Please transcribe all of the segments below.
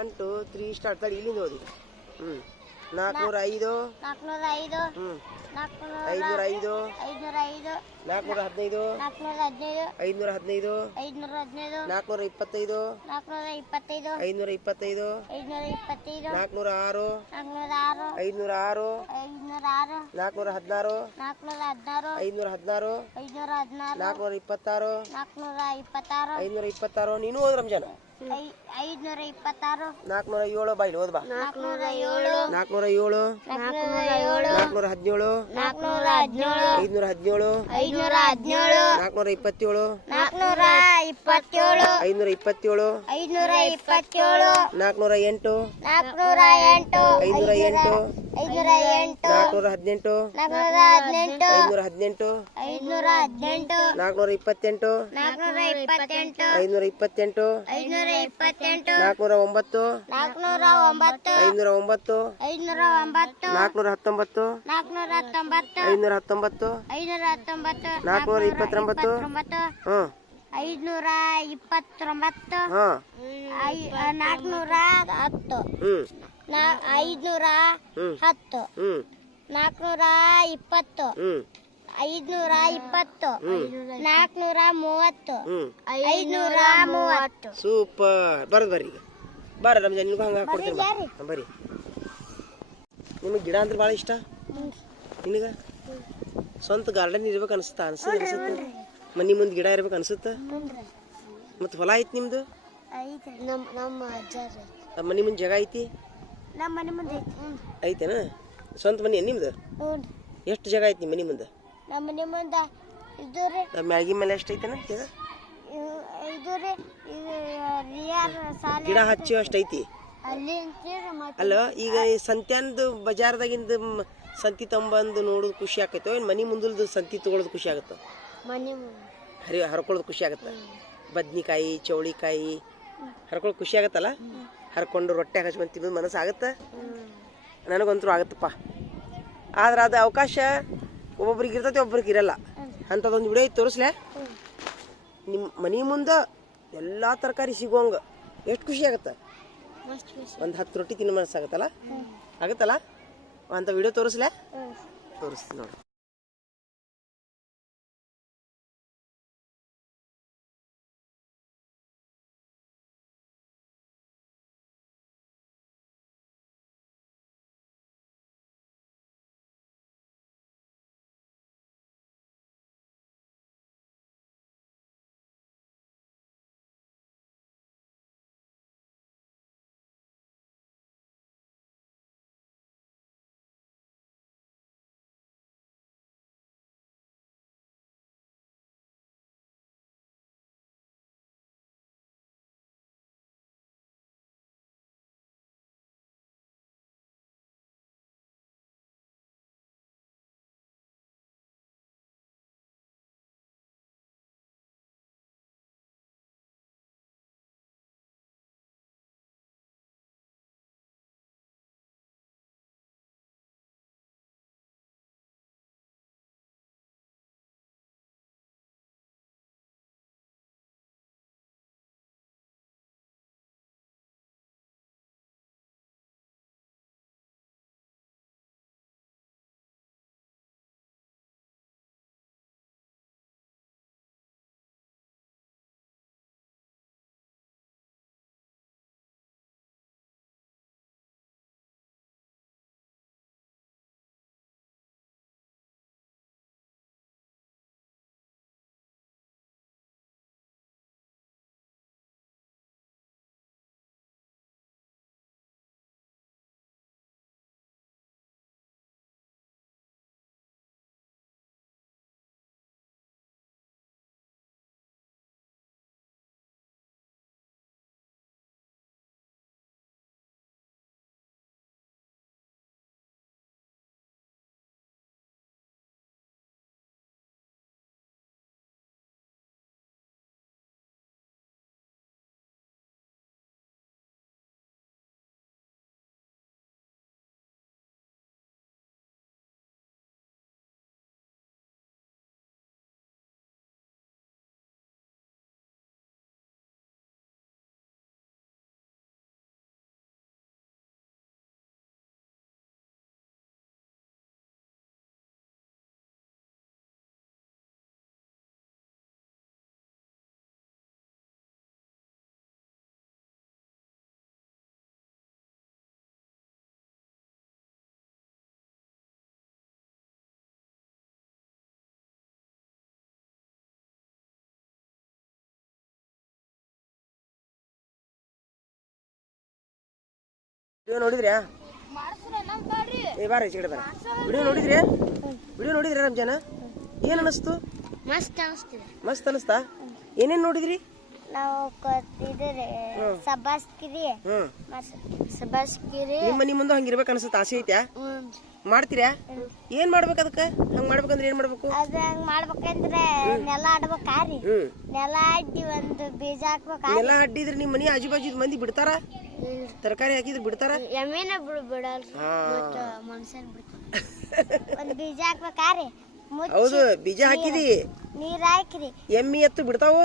1 2 3 start ತಡಿ ಇಲ್ಲಿಂದ ಓದಿ 405 505 515 425 525 425 525 406 506 416 516 426 526 ನೀನು ಓದ್ ರಂಜಾನ 526 407 ಬಾಯ್ಲಿ ಓದ್ ಬಾ 407 407 417 517 427 527 408 418 418 518 428 528 409 509 419 519 429 ಹಾಂ 529 ಹಾಂ 410 510 420 520 430 530 ಸೂಪರ್ ಬರೋದು ಬರ್ರಿ ಬರ್ರಿ ರಂಜಾನ್ ನಿಮ್ಗೆ ಹಂಗೆ ಹಾಕೊಡ್ತೀನಿ ಬರ್ರಿ ನಿಮಗೆ ಗಿಡ ಅಂದ್ರೆ ಭಾಳ ಇಷ್ಟ ನಿನಗೆ ಸ್ವಂತ ಗಾರ್ಡನ್ ಇರ್ಬೇಕು ಅನ್ಸುತ್ತೆ ಮನೆ ಮುಂದೆ ಗಿಡ ಇರ್ಬೇಕು ಅನ್ಸುತ್ತೆ ಮತ್ತು ಹೊಲ ಐತಿ ನಿಮ್ದು ನಮ್ಮ ಮನೆ ಮುಂದೆ ಜಾಗ ಐತಿ ನಮ್ಮ ಮನೆ ಮುಂದೆ ಐತೇನ ಸ್ವಂತ ಮನೆ ನಿಮ್ದು ಎಷ್ಟು ಜಾಗ ಐತಿ ನಿಮ್ಮ ಮನೆ ಮುಂದೆ ನಮ್ಮ ಮನೆ ಮುಂದೆ ಇದು ರೀ ಮ್ಯಾಳ್ಗಿ ಮೇಲೆ ಎಷ್ಟು ಐತೇನ ಜಾಗ ಇದು ರೀ ರಿಯರ್ ಸಾಲ ಗಿಡ ಹಚ್ಚಿ ಅಷ್ಟು ಐತಿ ಅಲ್ಲಿ ಅಲ್ಲ ಈಗ ಈ ಸಂತ್ಯಾನದು ಬಜಾರ್ದಾಗಿಂದ ಸಂತಿ ತಂಬಂದು ನೋಡೋದು ಖುಷಿ ಆಕೈತೋ ಏನು ಮನೆ ಮುಂದಲ್ದು ಸಂತಿ ತೊಗೊಳೋದು ಖುಷಿ ಆಗುತ್ತೋ ಮನೆ ಹರ್ಕೊಳ್ಳೋದು ಖುಷಿ ಆಗುತ್ತೆ ಬದ್ನಿಕಾಯಿ ಚೌಳಿಕಾಯಿ ಹರ್ಕೊಳ್ಳೋದು ಖುಷಿ ಆಗತ್ತಲ್ಲ ಹರ್ಕೊಂಡು ರೊಟ್ಟೆ ಹಚ್ಕೊಂಡು ತಿನ್ನೋದು ಮನಸ್ಸು ಆಗುತ್ತೆ ನನಗಂತೂ ಆಗುತ್ತಪ್ಪ ಆದ್ರೆ ಅದು ಅವಕಾಶ ಒಬ್ಬೊಬ್ರಿಗೆ ಇರ್ತೈತೆ ಒಬ್ಬರಿಗೆ ಇರಲ್ಲ ಅಂಥದ್ದೊಂದು ವಿಡಿಯೋ ಐತೆ ತೋರಿಸ್ಲೆ ನಿಮ್ಮ ಮನೆ ಮುಂದೆ ಎಲ್ಲ ತರಕಾರಿ ಸಿಗೋಂಗೆ ಎಷ್ಟು ಖುಷಿ ಆಗುತ್ತೆ ಒಂದು 10 ರೊಟ್ಟಿ ತಿನ್ನೋ ಮನಸ್ಸಾಗತ್ತಲ್ಲ ಆಗುತ್ತಲ್ಲ ಅಂಥ ವಿಡಿಯೋ ತೋರಿಸ್ಲೆ ತೋರಿಸ್ತೀನಿ ನೋಡಿ. ವಿಡಿಯೋ ನೋಡಿದ್ರ್ಯಾ? ಏ ಬಾರ ಈ ಕಡೆ ಬಾರ. ವಿಡಿಯೋ ನೋಡಿದ್ರಿ? ವಿಡಿಯೋ ನೋಡಿದ್ರಿ ರಂಜಾನ? ಏನ್ ಅನಿಸ್ತು? ಮಸ್ತ್ ಅನಿಸ್ತಿದೆ. ಮಸ್ತ್ ಅನಿಸ್ತಾ? ಏನೇನ್ ನೋಡಿದ್ರಿ? ನಾವು ಇದ್ರೆ ಸಬ್ಬಾಸ್ಕಿರಿ ಸಬ್ಬಾಸ್ಕಿರಿ ನಿಮ್ಮ ಮನಿ ಮುಂದೆ ಹಂಗಿರ್ಬೇಕು ಅನ್ಸುತ್ತ? ಆಸೆ ಐತ್ಯಾ? ಮಾಡ್ತೀರಾ? ಏನ್ ಮಾಡ್ಬೇಕು ಅದಕ್ಕೆ? ಹಂಗ್ ಮಾಡ್ಬೇಕಂದ್ರೆ ಏನ್ ಮಾಡ್ಬೇಕು? ಅದ ಹಂಗ್ ಮಾಡ್ಬೇಕಂದ್ರೆ ನೆಲ ಆಡ್ಬೇಕಾರಿ. ನೆಲ ಅಡ್ಡಿ ಒಂದು ಬೀಜ ಹಾಕ್ಬೇಕಾರಿ. ನೆಲ ಅಡ್ಡಿದ್ರೆ ನಿಮ್ಮ ಮನಿ ಆಜು ಬಾಜು ಮಂದಿ ಬಿಡ್ತಾರ? ತರಕಾರಿ ಹಾಕಿದ್ರೆ ಬಿಡ್ತಾರ? ಎಮ್ಮಿನ ಬಿಡಲ್ರಿ, ಮನುಷ್ಯನ್ ಬಿಡ್ತಾರ. ಒಂದ್ ಬೀಜ ಹಾಕ್ಬೇಕಾರಿ. ಹೌದು, ಬೀಜ ಹಾಕಿದಿ, ನೀರ್ ಹಾಕಿರಿ, ಎಮ್ಮಿ ಎತ್ತು ಬಿಡ್ತಾವ.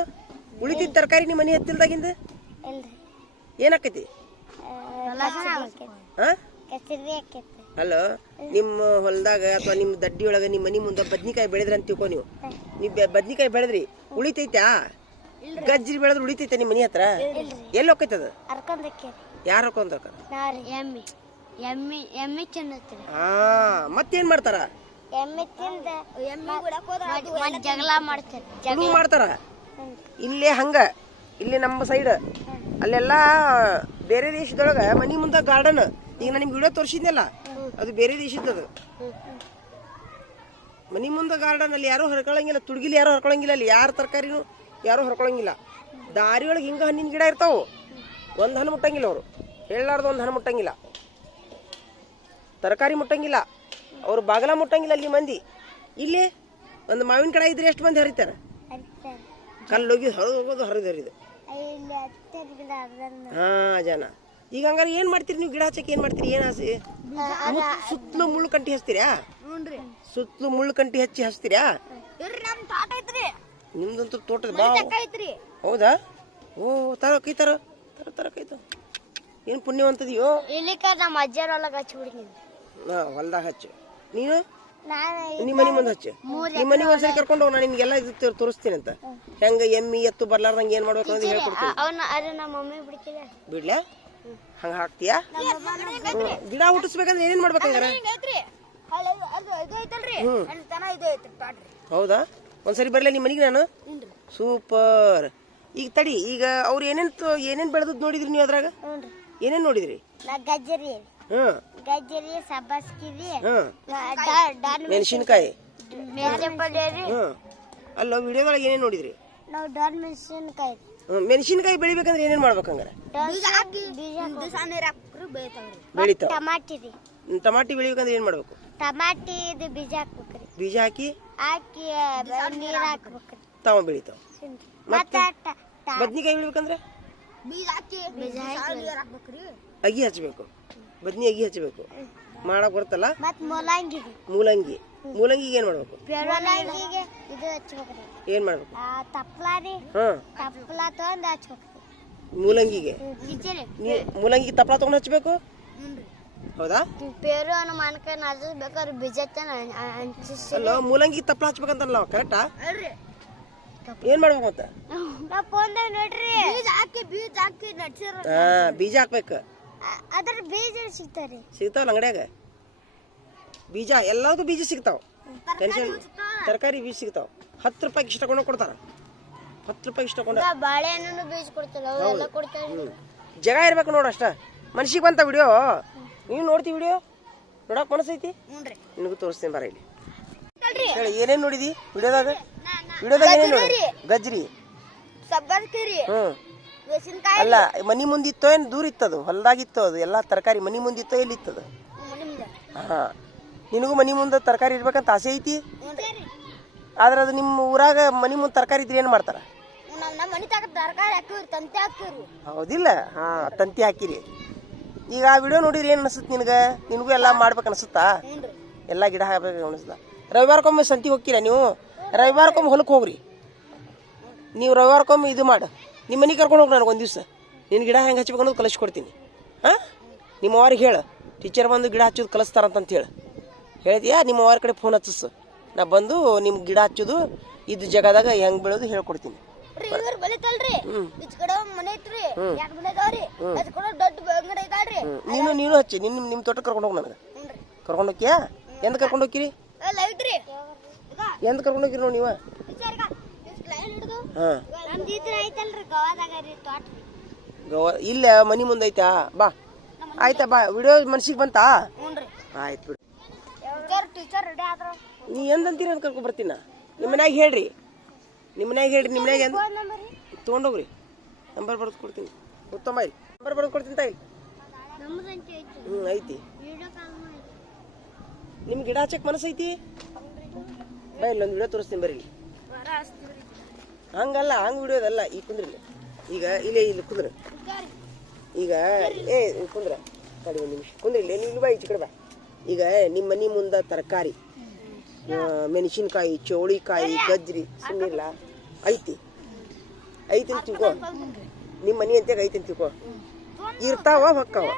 ಉಳಿತಿದ್ ತರಕಾರಿ ನಿಮ್ಮ ಮನಿ ಹತ್ತಿಲ್ದಾಗಿಂದ ಇಲ್ರಿ ಏನಾಕೈತಿ? ಕಸರಿ ಹಾಕೈತಿ. ಅಲ್ಲೋ, ನಿಮ್ಮ ಹೊಲದಾಗ ಅಥವಾ ನಿಮ್ಮ ದಡ್ಡಿ ಒಳಗ ನಿಮ್ಮ ಮನಿ ಮುಂದೆ ಬದ್ನಿಕಾಯಿ ಬೆಳೆದ್ರಿ ಅಂತ ತಿಳ್ಕೊ. ನೀವು ಬದ್ನಿಕಾಯಿ ಬೆಳೆದ್ರಿ, ಉಳಿತೈತ್ಯಾ? ಗಜ್ರಿ ಬೆಳೆದ್ರೆ ಉಳಿತೈತೆ ನಿಮ್ಮ ಮನಿ ಹತ್ರ? ಎಲ್ಲಿ ಹೋಗ್ತೈತದ? ಯಾರು ಹಾಕೊಂಡ್ರ? ಎಮ್ಮಿ ತಿನ್ನತ್ರಿ. ಮತ್ತೇನ್ ಮಾಡ್ತಾರ? ಎಮ್ಮಿ ತಿಂದ ಜಗಳ ಮಾಡ್ತಾರ. ಇಲ್ಲೇ ಹಂಗ, ಇಲ್ಲಿ ನಮ್ಮ ಸೈಡ್ ಅಲ್ಲೆಲ್ಲ ಬೇರೆ ದೇಶದೊಳಗ ಮನಿ ಮುಂದ ಗಾರ್ಡನ್. ಈಗ ನಾನು ನಿಮ್ಗೆ ವಿಡಿಯೋ ತೋರಿಸಿದ್ನಲ್ಲ, ಅದು ಬೇರೆ ದೇಶದ್ದು. ಮನಿ ಮುಂದ ಗಾರ್ಡನ್ ಅಲ್ಲಿ ಯಾರು ಹರ್ಕೊಳಂಗಿಲ್ಲ, ತುಡ್ಗಿಲಿ ಯಾರು ಹರ್ಕೊಳಂಗಿಲ್ಲ, ಅಲ್ಲಿ ಯಾರ ತರಕಾರಿನೂ ಯಾರು ಹರ್ಕೊಳಂಗಿಲ್ಲ. ದಾರಿ ಒಳಗೆ ಹಿಂಗ ಹಣ್ಣಿನ ಗಿಡ ಇರ್ತಾವ, ಒಂದ್ ಹಣ್ಣು ಮುಟ್ಟಂಗಿಲ್ಲ ಅವರು, ಹೇಳಲಾರ್ದು ಒಂದ್ ಹಣ್ಣು ಮುಟ್ಟಂಗಿಲ್ಲ, ತರಕಾರಿ ಮುಟ್ಟಂಗಿಲ್ಲ, ಅವ್ರು ಬಾಗಲ ಮುಟ್ಟಂಗಿಲ್ಲ ಅಲ್ಲಿ ಮಂದಿ. ಇಲ್ಲಿ ಒಂದು ಮಾವಿನ ಕಡೆ ಇದ್ರೆ ಎಷ್ಟು ಮಂದಿ ಹರಿತಾರ? ಕಲ್ಲೋಗಿ ಹೋಗೋದು ಹರಿದು. ಹಾ ಜನ. ಈಗ ಹಂಗಾರೆ ಏನ್ ಮಾಡ್ತೀರಿ ನೀವು? ಗಿಡ ಹಚ್ಚಕ್ಕೆ ಏನ್ ಮಾಡ್ತೀರಿ? ಏನ್ ಆಸೆ? ಸುತ್ತಲೂ ಮುಳ್ಳು ಕಂಟಿ ಹಚ್ತೀರಾ? ಸುತ್ತಲೂ ಮುಳ್ಳು ಕಂಟಿ ಹಚ್ತೀರಾ? ನಿಮ್ದಂತೂ ತೋಟದ ಬಾ. ಹೌದಾ? ಓ, ತರ ಕೈ ತರ ತರ ತರ ಕೈ ತರ. ಏನ್ ಪುಣ್ಯವಂತದಿಯೋ. ನಮ್ಮ ಅಜ್ಜರ ಒಳಗೆ ಹಚ್ಚಿಬಿಡ್ತೀನಿ. ಹೊಲ್ದಾಗ ಹಚ್ಚು. ನೀನು ನಿಮ್ಮ ಮನಿ ಮುಂದೆ ಹಚ್ಚು. ನಿಮ್ಮ ಮನಿ ಒಂದ್ಸರಿ ಕರ್ಕೊಂಡು ಹೋಗಿ, ನಾನು ನಿಮ್ಗೆಲ್ಲ ಇದು ತೋರಿಸ್ತೀನಿ ಅಂತ. ಹೆಂಗ ಎಮ್ಮಿ ಎತ್ತು ಬರ್ಲಾರ್ದಂಗ ಏನ್ ಮಾಡ್ಬೇಕು ಅಂತ ಹೇಳ್ಕೊಡ್ತೀನಿ. ಬಿಡ್ಲಾ? ಹಂಗ ಹಾಕ್ತೀಯಾ? ಗಿಡ ಹುಟ್ಟಿಸ್ಬೇಕಂದ್ರೆ ಏನೇನ್ ಮಾಡ್ಬೇಕಂಗಾರ? ಹೌದಾ? ಒಂದ್ಸರಿ ಬರ್ಲಾ ನಿಮ್ಮ ಮನಿಗೆ ನಾನು? ಸೂಪರ್. ಈಗ ತಡಿ, ಈಗ ಅವ್ರು ಏನೇನ್ ಬೆಳೆದ್ ನೋಡಿದ್ರಿ ನೀವು? ಅದ್ರಾಗ ಏನೇನ್ ನೋಡಿದ್ರಿ? ಗಜ್ಜರಿ, ಸಬ್ಬಾಸ್ಕಿರಿ, ಮೆಣಸಿನ್ಕಾಯಿ. ಅಲ್ಲ, ವಿಡಿಯೋದೊಳಗೆ ಏನೇನ್ ನೋಡಿದ್ರಿ? ನಾವು ಡಾನ್ ಮೆಣಸಿನ್ಕಾಯಿ. ಮೆಣಸಿನ್ಕಾಯಿ ಬೆಳಿಬೇಕಂದ್ರೆ ಏನೇನ್ ಮಾಡ್ಬೇಕಂಗಾರ? ಬೆಳಿತಾವ. ಟಮಾಟಿ ಬೆಳಿಬೇಕಂದ್ರೆ ಏನ್ ಮಾಡ್ಬೇಕು? ಟಮಾಟಿ ಬೀಜ ಹಾಕ್ಬೇಕ್ರಿ. ಬೀಜ ಹಾಕಿ ನೀರ್ ಹಾಕ್ಬೇಕ್ರಿ. ತಾವ ಬೆಳಿತಾವ. ಮತ್ತೆ ಬದ್ನಿಕಾಯಿ ಬೆಳಿಬೇಕಂದ್ರೆ ಅಗಿ ಹಚ್ಬೇಕು. ಬದ್ನಿ ಅಗಿ ಹಚ್ಚಬೇಕು. ಮಾಡಕ್ ಬರುತ್ತಲ್ಲ? ಮೂಲಂಗಿ. ಮೂಲಂಗಿಗೆ ಏನ್ ಮಾಡ್ಬೇಕು? ಏನ್ ಮಾಡ್ಬೇಕು? ತಪ್ಪಲ ತಗೊಂಡ್ ಹಚ್ಬೇಕು. ಮೂಲಂಗಿಗೆ ಮೂಲಂಗಿ ತಪ್ಪಲ ತಗೊಂಡ್ ಹಚ್ಬೇಕು. ಹೌದಾ? ಅಲ್ಲ, ಮೂಲಂಗಿ ತಪ್ಪಲ ಹಚ್ಬೇಕಂತಲ್ಲ, ಕರೆಕ್ಟಾ? ಏನ್ ಮಾಡ್ಬೇಕು ಅಂತ? ಬೀಜ ಹಾಕ್ಬೇಕು. ಅದ್ರ ಬೀಜ ಸಿಗ್ತಾವ್ರಿ. ಸಿಗ್ತಾವಲ್ಲ ಅಂಗಡ್ಯಾಗ ಬೀಜ? ಎಲ್ಲದೂ ಬೀಜ ಸಿಗ್ತಾವ. ಟೆನ್ಷನ್. ತರಕಾರಿ ಬೀಜ ಸಿಗ್ತಾವ. 10 ರೂಪಾಯಿಗೆ ಇಷ್ಟ ತಗೊಂಡು ಕೊಡ್ತಾರ. 10 ರೂಪಾಯಿಗೆ ಇಷ್ಟ ತಗೊಂಡು. ಬಾಳೆಹಣ್ಣು ಬೀಜ ಕೊಡ್ತಾರ. ಜಾಗ ಇರ್ಬೇಕು ನೋಡು ಅಷ್ಟ. ಮನ್ಸಿಗೆ ಬಂತ ವಿಡಿಯೋ? ನೀವು ನೋಡ್ತೀವಿ ವಿಡಿಯೋ? ನೋಡಕ್ ಮನಸ್ಸೈತಿ? ನಿನಗೂ ತೋರಿಸ್ತೀನಿ ಬಾರ. ಇಲ್ಲಿ ಹೇಳಿ, ಏನೇನ್ ನೋಡಿದಿ ವಿಡಿಯೋದಾಗ? ಏನೇನ್ ನೋಡಿ? ಗಜ್ರಿ, ಸಬ್ಬಾಸ್ಕಿರಿ, ಅಲ್ಲ, ಮನಿ ಮುಂದಿತ್ತೋ ಏನ್ ದೂರ ಇತ್ತದು? ಹೊಲ್ದಾಗಿತ್ತು ಅದು ಎಲ್ಲಾ ತರಕಾರಿ? ಮನಿ ಮುಂದಿತ್ತೋ ಎಲ್ಲಿ ಇತ್ತದು? ಹಾ, ನಿನಗೂ ಮನಿ ಮುಂದೆ ತರಕಾರಿ ಇರ್ಬೇಕಂತ ಆಸೆ ಐತಿ. ಆದ್ರೆ ಅದು ನಿಮ್ಮ ಊರಾಗ ಮನಿ ಮುಂದೆ ತರಕಾರಿ ಇದ್ರೆ ಏನ್ ಮಾಡ್ತಾರ? ಹೌದಿಲ್ಲ? ಹಾ, ತಂತಿ ಹಾಕಿರಿ. ಈಗ ಆ ವಿಡಿಯೋ ನೋಡಿದ್ರೆ ಏನ್ ಅನ್ಸುತ್ತೆ ನಿನಗೂ ಎಲ್ಲಾ ಮಾಡ್ಬೇಕು ಅನ್ಸುತ್ತಾ? ಎಲ್ಲಾ ಗಿಡ ಹಾಕ್ಬೇಕು ಅನಿಸ್ತಾ? ರವಿವಾರಕ್ಕೊಮ್ಮೆ ಸಂತಿಗೆ ಹೋಗ್ತೀರಾ ನೀವು? ರವಿವಾರಕ್ಕೊಮ್ಮೆ ಹೊಲಕ್ಕೆ ಹೋಗ್ರಿ ನೀವು. ರವಿವಾರಕ್ಕೊಮ್ಮೆ ಇದು ಮಾಡು. ನಿಮ್ಮ ಮನೆಗೆ ಕರ್ಕೊಂಡು ಹೋಗಿ ನನಗೆ ಒಂದು ದಿವಸ ನಿನ್ನ ಗಿಡ ಹೆಂಗೆ ಹಚ್ಬೇಕು ಅನ್ನೋದು ಕಲಿಸ್ಕೊಡ್ತೀನಿ. ಹಾಂ, ನಿಮ್ಮ ಅವ್ರಿಗೆ ಹೇಳು, ಟೀಚರ್ ಬಂದು ಗಿಡ ಹಚ್ಚೋದು ಕಲಿಸ್ತಾರಂತ ಹೇಳಿ ಹೇಳಿದ್ಯಾ? ನಿಮ್ಮ ಅವ್ರ ಕಡೆ ಫೋನ್ ಹಚ್ಚಿಸು, ನಾ ಬಂದು ನಿಮ್ಮ ಗಿಡ ಹಚ್ಚೋದು ಇದ್ದು ಜಾಗದಾಗ ಹೆಂಗೆ ಬೆಳೆದು ಹೇಳ್ಕೊಡ್ತೀನಿ. ನೀನು ಹಚ್ಚಿ ನಿಮ್ಮ ತೋಟಕ್ಕೆ ಕರ್ಕೊಂಡು ಹೋಗಿ. ನನಗೆ ಕರ್ಕೊಂಡು ಹೋಗ್ಯಾ? ಎಂದ ಕರ್ಕೊಂಡು ಹೋಗ್ತೀರಿ? ಎಂದ ಕರ್ಕೊಂಡು ಹೋಗಿರಿ ನೋಡಿ ನೀವು? ಗೋವಾ ಇಲ್ಲ, ಮನಿ ಮುಂದೆ ಐತಾ? ಬಾ, ಆಯ್ತಾ ಬಾ ವಿಡಿಯೋ ಮನ್ಸಿಗೆ ಬಂತಾ ಆಯ್ತು ಬಿಡು ಟೀಚರ್ ರೆಡಿ ಆದ್ರ ನೀ ಎಂದಂತೀರಿ ಅಂತ ಕರ್ಕೊಂಡ್ ಬರ್ತೀನ ನಿಮ್ಮ ಮನ್ಯಾಗ ಹೇಳ್ರಿ ನಿಮ್ಮ ಮನ್ಯಾಗ ಎಂದ ತೊಗೊಂಡೋಗ್ರಿ ನಂಬರ್ ಬರೆದು ಕೊಡ್ತೀನಿ ಉತ್ತಮ ಇಲ್ಲಿ ನಂಬರ್ ಬರೆದು ಕೊಡ್ತೀನಿ ತಾಯಿ ಐತಿ ನಿಮ್ಗೆ ಗಿಡ ಹಚ್ಚಕ್ ಮನಸ್ಸು ಐತಿ ಬಾ ಇಲ್ಲೊಂದು ವಿಡಿಯೋ ತೋರಿಸ್ತೀನಿ ಬರ್ರಿ ಹಂಗಲ್ಲ ಹಂಗೆ ವಿಡಿಯೋದಲ್ಲ ಈಗ ಕುಂದ್ರಿ ಈಗ ಇಲ್ಲಿ ಕುಂದ್ರ ಈಗ ಕುಂದ್ರ ತಡಿ ಒಂದು ನಿಮಿಷ ಕುಂದ್ರಿ ಇಲ್ಲಿ ಬಾ ಈಚೆ ಕಡೆ ಬಾ ಈಗ ನಿಮ್ಮ ಮನೆ ಮುಂದೆ ತರಕಾರಿ ಮೆಣಸಿನ್ಕಾಯಿ ಚೌಳಿಕಾಯಿ ಗಜ್ರಿ ಸುಮ್ಮಿಲ್ಲ ಐತಿ ಅಂತ ತಿಳ್ಕೊ ನಿಮ್ಮ ಮನೆ ಅಂತ ಐತಿ ಅಂತ ತಿಳ್ಕೊ ಇರ್ತಾವ ಹೊಕ್ಕಾವ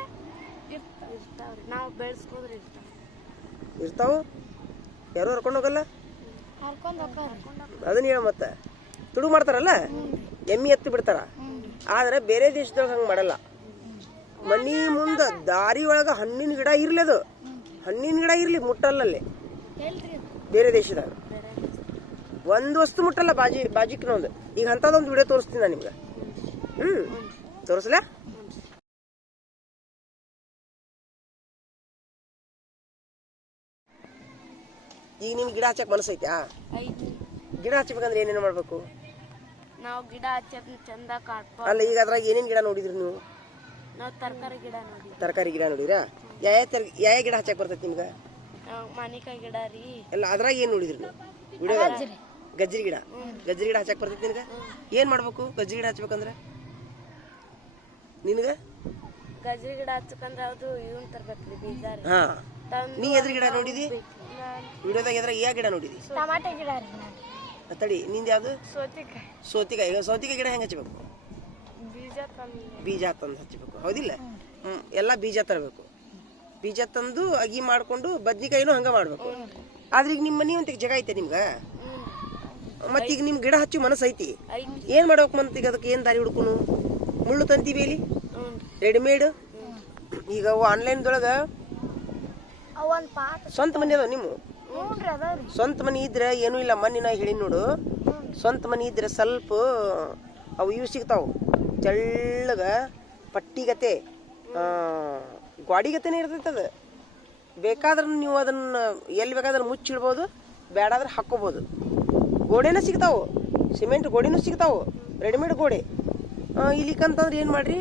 ಇರ್ತಾವ ಯಾರು ಹರ್ಕೊಂಡು ಹೋಗಲ್ಲ ಅದನ್ನ ಹೇಳ ಮತ್ತೆ ತುಡು ಮಾಡ್ತಾರಲ್ಲ ಎಮ್ಮಿ ಎತ್ತಿ ಬಿಡ್ತಾರ ಆದ್ರೆ ಬೇರೆ ದೇಶದೊಳಗೆ ಹಂಗೆ ಮಾಡಲ್ಲ ಮನಿ ಮುಂದೆ ದಾರಿ ಒಳಗೆ ಹಣ್ಣಿನ ಗಿಡ ಇರ್ಲಿ ಅದು ಹಣ್ಣಿನ ಗಿಡ ಇರ್ಲಿ ಮುಟ್ಟಲ್ಲಲ್ಲಿ ಬೇರೆ ದೇಶದಾಗ ಒಂದು ವಸ್ತು ಮುಟ್ಟಲ್ಲ ಬಾಜಿಕ್ನೊಂದು ಈಗ ಅಂಥದ್ದೊಂದು ವಿಡಿಯೋ ತೋರಿಸ್ತೀನಿ ನಾನು ನಿಮ್ಗೆ ತೋರಿಸ್ಲಾ ಈಗ ನಿಮ್ಗೆ ಗಿಡ ಹಚ್ಚಕ್ ಮನಸ್ಸೈತಾ ಗಿಡ ಹಚ್ಚಬೇಕಂದ್ರೆ ಏನೇನು ಮಾಡ್ಬೇಕು ನಾವು ಗಿಡ ಹಚ್ಚೋದ್ ಚಂದ ಕಾಡ್ಕೊ ಅಲ್ಲ ಈಗ ಅದ್ರಾಗ ಏನೇನು ಗಿಡ ನೋಡಿದ್ರಿ ನೀವು ನಾವು ತರಕಾರಿ ಗಿಡ ನೋಡಿರಾ ಯಾವ ಗಿಡ ಹಚ್ಚಕ್ ಬರ್ತೈತಿ ನಿಮ್ಗೆ ಮಾನಿಕಾಯಿ ಗಿಡ ರೀ ಎಲ್ಲ ಅದ್ರಾಗ ಏನ್ ನೋಡಿದ್ರಿ ನೀವು ವಿಡಿಯೋ ಗಜ್ರಿ ಗಿಡ ಹಚ್ಚಕ್ ಬರ್ತೈತಿ ನಿನ್ಗ ಏನ್ ಮಾಡ್ಬೇಕು ಗಜ್ರಿ ಗಿಡ ಹಚ್ಬೇಕಂದ್ರೆ ನಿನ್ಗ ಗಜ್ರಿ ಗಿಡ ಹಚ್ಚಕಂದ್ರೆ ಅದು ಇವನ್ ತರ್ಬೇಕ್ರಿ ಬೀಜ ಹಾ ನೀ ಎದ್ರ ಗಿಡ ನೋಡಿದಿ ವಿಡಿಯೋದಾಗ ಎದ್ರಾಗ ಯಾವ ಗಿಡ ನೋಡಿದಿ ಟಮಾಟೆ ಗಿಡ ತಡಿ ನಿಂದ ಯಾವ್ದು ಸೌತಿಕಾಯಿ ಗಿಡ ಹೆಂಗ್ ಹಚ್ಚಬೇಕು ಬೀಜ ತಂದು ಹಚ್ಚಬೇಕು ಹೌದಿಲ್ಲ ಎಲ್ಲ ಬೀಜ ತರಬೇಕು ಬೀಜ ತಂದು ಅಗಿ ಮಾಡ್ಕೊಂಡು ಬದ್ನಿಕಾಯಿನೂ ಹಂಗ ಮಾಡ್ಬೇಕು ಆದ್ರೆ ಈಗ ನಿಮ್ಮ ಮನಿ ಅಂತ ಜಾಗ ಐತೆ ನಿಮ್ಗ ಮತ್ತೀಗ ಈಗ ನಿಮ್ ಗಿಡ ಹಚ್ಚು ಮನಸ್ಸು ಐತಿ ಏನ್ ಮಾಡ್ಬೇಕು ಮಂತ ಈಗ ಅದಕ್ಕೆ ಏನ್ ದಾರಿ ಹುಡ್ಕೊನು ಮುಳ್ಳು ತಂತೀವಿ ಇಲ್ಲಿ ರೆಡಿಮೇಡ್ ಈಗ ಅವು ಆನ್ಲೈನ್ದೊಳಗ ಸ್ವಂತ ಮನಿ ಅದಾವ ನಿಮ್ಮ ಸ್ವಂತ ಮನಿ ಇದ್ರೆ ಏನೂ ಇಲ್ಲ ಮನಿ ನಾ ಹೇಳಿ ನೋಡು ಸ್ವಂತ ಮನಿ ಇದ್ರೆ ಸ್ವಲ್ಪ ಅವು ಇವು ಸಿಗ್ತಾವ ತೆಳ್ಳಗ ಪಟ್ಟಿಗತೆ ಗಾಡಿಗತೆನೇ ಇರ್ತೈತೆ ಅದು ಬೇಕಾದ್ರೆ ನೀವು ಅದನ್ನ ಎಲ್ಲಿ ಬೇಕಾದ್ರೆ ಮುಚ್ಚಿಡ್ಬೋದು ಬೇಡಾದ್ರೆ ಹಾಕ್ಕೋಬೋದು ಗೋಡೆನೂ ಸಿಗ್ತಾವು ಸಿಮೆಂಟ್ ಗೋಡೆನೂ ಸಿಗ್ತಾವು ರೆಡಿಮೇಡ್ ಗೋಡೆ ಇಲ್ಲಿಕಂತಂದ್ರೆ ಏನು ಮಾಡ್ರಿ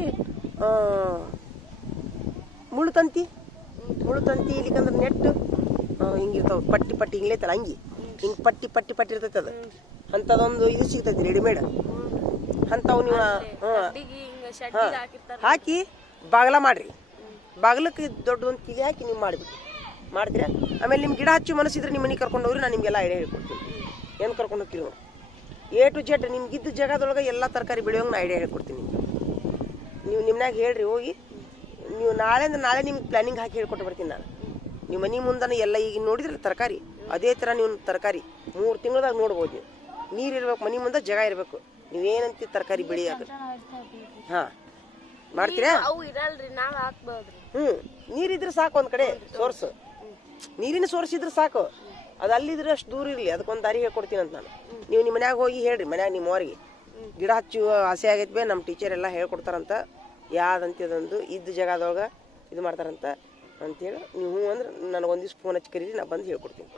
ಮುಳ್ಳು ತಂತಿ ಇಲ್ಲಿಕಂದ್ರೆ ನೆಟ್ ಹಿಂಗಿರ್ತಾವ ಪಟ್ಟಿ ಹಿಂಗ್ಲೈತಲ್ಲ ಹಂಗಿ ಹಿಂಗೆ ಪಟ್ಟಿ ಇರ್ತೈತೆ ಅದು ಅಂಥದ್ದೊಂದು ಇದು ಸಿಗ್ತೈತಿ ರೆಡಿಮೇಡ್ ಅಂಥವು ನೀವು ಹಾಕಿ ಬಾಗಲ ಮಾಡ್ರಿ ಬಾಗ್ಲಕ್ಕೆ ದೊಡ್ಡ ಒಂದು ಕಿಲಿ ಹಾಕಿ ನೀವು ಮಾಡ್ತೀರಾ ಆಮೇಲೆ ನಿಮ್ಮ ಗಿಡ ಹಚ್ಚು ಮನಸ್ಸಿದ್ರೆ ನಿಮ್ಮ ಮನೆಗೆ ಕರ್ಕೊಂಡು ಹೋಗ್ರಿ ನಾನು ನಿಮಗೆಲ್ಲ ಐಡಿಯಾ ಹೇಳ್ಕೊಡ್ತೀನಿ ಏನು ಕರ್ಕೊಂಡು ಹೋಗ್ತೀವಿ ನೋಡಿ A to Z ನಿಮ್ಗಿದ್ದ ಜಾಗದೊಳಗೆ ಎಲ್ಲ ತರಕಾರಿ ಬೆಳೆಯೋಂಗೆ ನಾನು ಐಡಿಯಾ ಹೇಳ್ಕೊಡ್ತೀನಿ ನೀವು ನಿಮ್ಮನಾಗ ಹೇಳ್ರಿ ಹೋಗಿ ನೀವು ನಾಳೆ ನಿಮ್ಗೆ ಪ್ಲಾನಿಂಗ್ ಹಾಕಿ ಹೇಳ್ಕೊಟ್ಟು ಬರ್ತೀನಿ ನಾನು ನೀವು ಮನೆ ಮುಂದೆ ಎಲ್ಲ ಈಗ ನೋಡಿದ್ರಲ್ಲ ತರಕಾರಿ ಅದೇ ಥರ ನೀವು ತರಕಾರಿ 3 ತಿಂಗಳದಾಗ ನೋಡ್ಬೋದು ನೀರು ಇರ್ಬೇಕು ಮನೆ ಮುಂದೆ ಜಾಗ ಇರಬೇಕು ನೀವೇನಂತ ತರಕಾರಿ ಬೆಳೆಯಾಗ ಹಾಂ ಮಾಡ್ತೀರಾ ನೀರಿದ್ರೆ ಸಾಕು ಒಂದು ಕಡೆ ಸೋರ್ಸ್ ನೀರಿನ ಸೋರ್ಸ್ ಇದ್ರೆ ಸಾಕು ಅದು ಅಲ್ಲಿದ್ರೆ ಅಷ್ಟು ದೂರ ಇರಲಿ ಅದಕ್ಕೊಂದು ದಾರಿ ಹೇಳ್ಕೊಡ್ತೀನಿ ಅಂತ ನಾನು ನೀವು ನಿಮ್ಮ ಮನ್ಯಾಗ ಹೋಗಿ ಹೇಳ್ರಿ ಮನ್ಯಾಗ ನಿಮ್ಮವ್ರಿಗೆ ಗಿಡ ಹಚ್ಚು ಆಸೆ ಆಗೈತೆ ಬೇ ನಮ್ಮ ಟೀಚರ್ ಎಲ್ಲ ಹೇಳ್ಕೊಡ್ತಾರಂತ ಯಾವ್ದಂತದೊಂದು ಇದ್ದ ಜಾಗದೊಳಗೆ ಇದು ಮಾಡ್ತಾರಂತ ಅಂತೇಳಿ ನೀವು ಅಂದ್ರೆ ನನಗೊಂದು ದಿವ್ಸ ಫೋನ್ ಹಚ್ಚಿ ಕರೀರಿ ನಾ ಬಂದು ಹೇಳ್ಕೊಡ್ತೀನಿ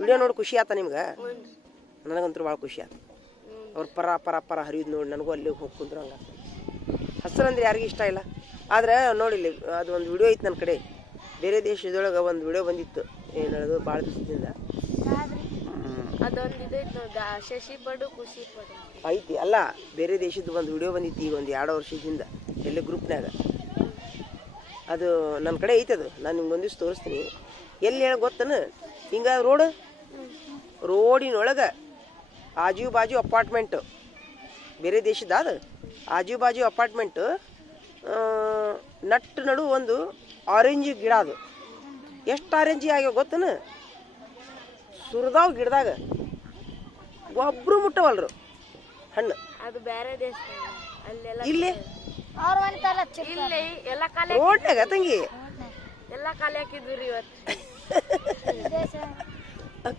ವಿಡಿಯೋ ನೋಡಿ ಖುಷಿ ಆತ ನಿಮ್ಗೆ ನನಗಂತೂ ಭಾಳ ಖುಷಿ ಆಯ್ತು ಅವ್ರು ಪರ ಹರಿಯೋದು ನೋಡಿ ನನಗೂ ಅಲ್ಲಿ ಹೋಗಿ ಕುಂದ್ರು ಹಂಗೆ ಹಸ್ರಂದ್ರೆ ಯಾರಿಗೂ ಇಷ್ಟ ಇಲ್ಲ ಆದ್ರೆ ನೋಡಿಲ್ಲ ಅದು ಒಂದು ವಿಡಿಯೋ ಐತೆ ನನ್ನ ಕಡೆ ಬೇರೆ ದೇಶದೊಳಗೆ ಒಂದು ವಿಡಿಯೋ ಬಂದಿತ್ತು ಏನು ಹೇಳೋದು ಭಾಳ ದಿವಸದಿಂದ ಐತಿ ಅಲ್ಲ ಬೇರೆ ದೇಶದ ಒಂದು ವಿಡಿಯೋ ಬಂದಿತ್ತು ಈಗ ಒಂದು 2 ವರ್ಷದಿಂದ ಎಲ್ಲ ಗ್ರೂಪ್ನಾಗ ಅದು ನನ್ನ ಕಡೆ ಐತೆ ಅದು ನಾನು ನಿಮ್ಗೆ ಒಂದಿವ್ಸ ತೋರಿಸ್ತೀನಿ ಎಲ್ಲಿ ಹೇಳ ಗೊತ್ತನ ಹಿಂಗೆ ರೋಡಿನೊಳಗೆ ಆಜು ಬಾಜು ಅಪಾರ್ಟ್ಮೆಂಟು ಬೇರೆ ದೇಶದ ಅದು ಆಜು ಬಾಜು ಅಪಾರ್ಟ್ಮೆಂಟು ನಟ್ಟು ನಡು ಒಂದು ಆರೆಂಜ್ ಗಿಡ ಅದು ಎಷ್ಟು ಆರೆಂಜಿ ಆಗ್ಯಾವ ಗೊತ್ತನ ಸುರಿದಾವ್ ಗಿಡದಾಗ ಒಬ್ರು ಮುಟ್ಟವಲ್ರು ಹಣ್ಣು ಅದು ಬೇರೆ ದೇಶ ಇಲ್ಲಿ ಎಲ್ಲ ರೋಡ್ನಾಗ ತಂಗಿ ಎಲ್ಲ ಖಾಲಿ ಹಾಕಿದ್ವಿ ಇವತ್ತು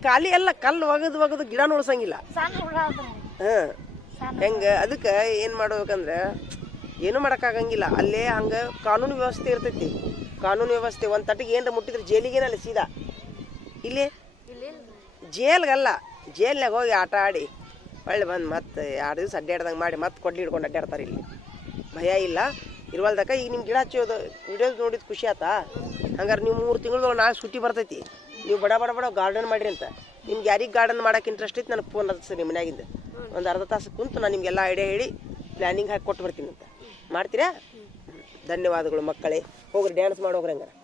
ಖಾಲಿ ಎಲ್ಲ ಕಲ್ಲು ಒಗದು ಗಿಡ ಉಳ್ಸಂಗಿಲ್ಲ ಹೆಂಗ ಅದಕ್ಕೆ ಏನು ಮಾಡ್ಬೇಕಂದ್ರೆ ಏನೂ ಮಾಡೋಕ್ಕಾಗಂಗಿಲ್ಲ. ಅಲ್ಲೇ ಹಂಗೆ ಕಾನೂನು ವ್ಯವಸ್ಥೆ ಇರ್ತೈತಿ. ಕಾನೂನು ವ್ಯವಸ್ಥೆ ಒಂದು ತಟ್ಟಿಗೆ ಏನರ ಮುಟ್ಟಿದ್ರೆ ಜೈಲಿಗೇನಲ್ಲ ಸೀದಾ. ಇಲ್ಲಿ ಜೇಲ್ಗಲ್ಲ, ಜೇಲ್ನಾಗ ಹೋಗಿ ಆಟ ಆಡಿ ಒಳ್ಳೆ ಬಂದು ಮತ್ತೆ 2 ದಿವಸ ಅಡ್ಡಾಡ್ದಂಗೆ ಮಾಡಿ ಮತ್ತೆ ಕೊಡ್ಲಿ ಹಿಡ್ಕೊಂಡು ಅಡ್ಡಾಡ್ತಾರೆ. ಇಲ್ಲಿ ಭಯ ಇಲ್ಲ ಇರುವಲ್ದಕ್ಕ. ಈಗ ನಿಮ್ಮ ಗಿಡ ಹಚ್ಚೋದು ವಿಡಿಯೋಸ್ ನೋಡಿದ್ದು ಖುಷಿ ಆತಾ. ಹಂಗಾರೆ ನೀವು 3 ತಿಂಗಳು ನಾಳೆ ಸುಟ್ಟಿ ಬರ್ತೈತಿ, ನೀವು ಬಡ ಬಡ ಬಡ ಗಾರ್ಡನ್ ಮಾಡಿರಿ ಅಂತ. ನಿಮ್ಗೆ ಯಾರಿಗೆ ಗಾರ್ಡನ್ ಮಾಡೋಕೆ ಇಂಟ್ರೆಸ್ಟ್ ಐತಿ ನನಗೆ ಫೋನ್ ಹಚ್ಚಿರಿ ಮನ್ಯಾಗಿಂದ. ಒಂದು ಅರ್ಧ ತಾಸು ಕುಂತು ನಾನು ನಿಮಗೆಲ್ಲ ಐಡಿಯಾ ಹೇಳಿ ಪ್ಲ್ಯಾನಿಂಗ್ ಹಾಕಿ ಕೊಟ್ಟು ಬರ್ತೀನಿ ಅಂತ. ಮಾಡ್ತೀರಾ? ಧನ್ಯವಾದಗಳು ಮಕ್ಕಳೇ. ಹೋಗ್ರಿ ಡ್ಯಾನ್ಸ್ ಮಾಡೋಗ್ರಿ ಹಂಗಾರೆ.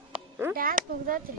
ಡ್ಯಾನ್ಸ್ ಮುಗ್ದೈತ್ರಿ.